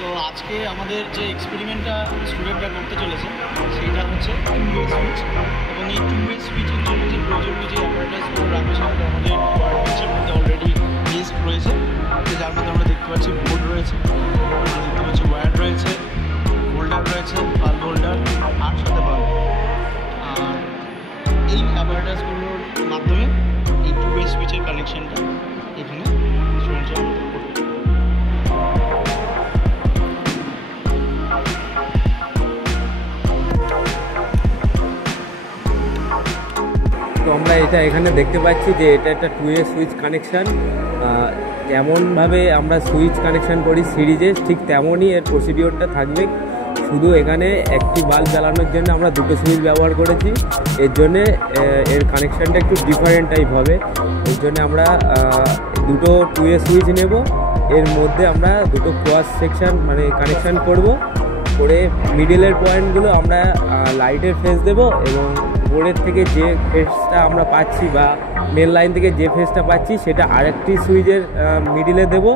তো আজকে আমাদের যে এক্সপেরিমেন্টটা স্টুডেন্টরা করতে চলেছে সেইটা হচ্ছে টু-ওয়ে সুইচ, এবং এই টু-ওয়ে সুইচের জন্য যে প্রয়োজনীয় যে অ্যাপারেটাসগুলো রাখবে সেগুলো আমাদের ওয়ার্কবেঞ্চের মধ্যে অলরেডি লিস্ট রয়েছে, যার মধ্যে আমরা দেখতে পাচ্ছি বোর্ড রয়েছে, আমরা দেখতে পাচ্ছি ওয়্যার রয়েছে, হোল্ডার রয়েছে, বাল্ব হোল্ডার আর সাথে বাল্ব। আর এই অ্যাপারেটাসগুলোর মাধ্যমে এই টু-ওয়ে সুইচের কানেকশনটা এখানে স্টুডেন্টরা করবে। তো আমরা এটা এখানে দেখতে পাচ্ছি যে এটা একটা টু-ওয়ে সুইচ কানেকশান। যেমনভাবে আমরা সুইচ কানেকশান করি সিরিজে, ঠিক তেমনই এর প্রসিডিওরটা থাকবে। শুধু এখানে একটি বাল্ব জ্বালানোর জন্য আমরা দুটো সুইচ ব্যবহার করেছি, এর জন্যে এর কানেকশানটা একটু ডিফারেন্ট টাইপ হবে। এর জন্য আমরা দুটো টু-ওয়ে সুইচ নেব, এর মধ্যে আমরা দুটো ক্রস সেকশান মানে কানেকশান করব, করে মিডিলের পয়েন্টগুলো আমরা লাইটের ফেস দেব, এবং বোর্ডের থেকে যে ফেসটা আমরা পাচ্ছি বা মেন লাইন থেকে যে ফেসটা পাচ্ছি সেটা আরেকটি সুইচের মিডিলে দেব।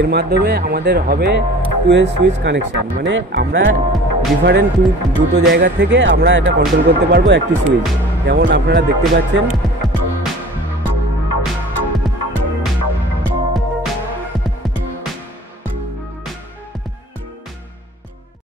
এর মাধ্যমে আমাদের হবে টু-ওয়ে সুইচ কানেকশান, মানে আমরা ডিফারেন্ট দুটো জায়গা থেকে আমরা এটা কন্ট্রোল করতে পারবো একটি সুইচ। যেমন আপনারা দেখতে পাচ্ছেন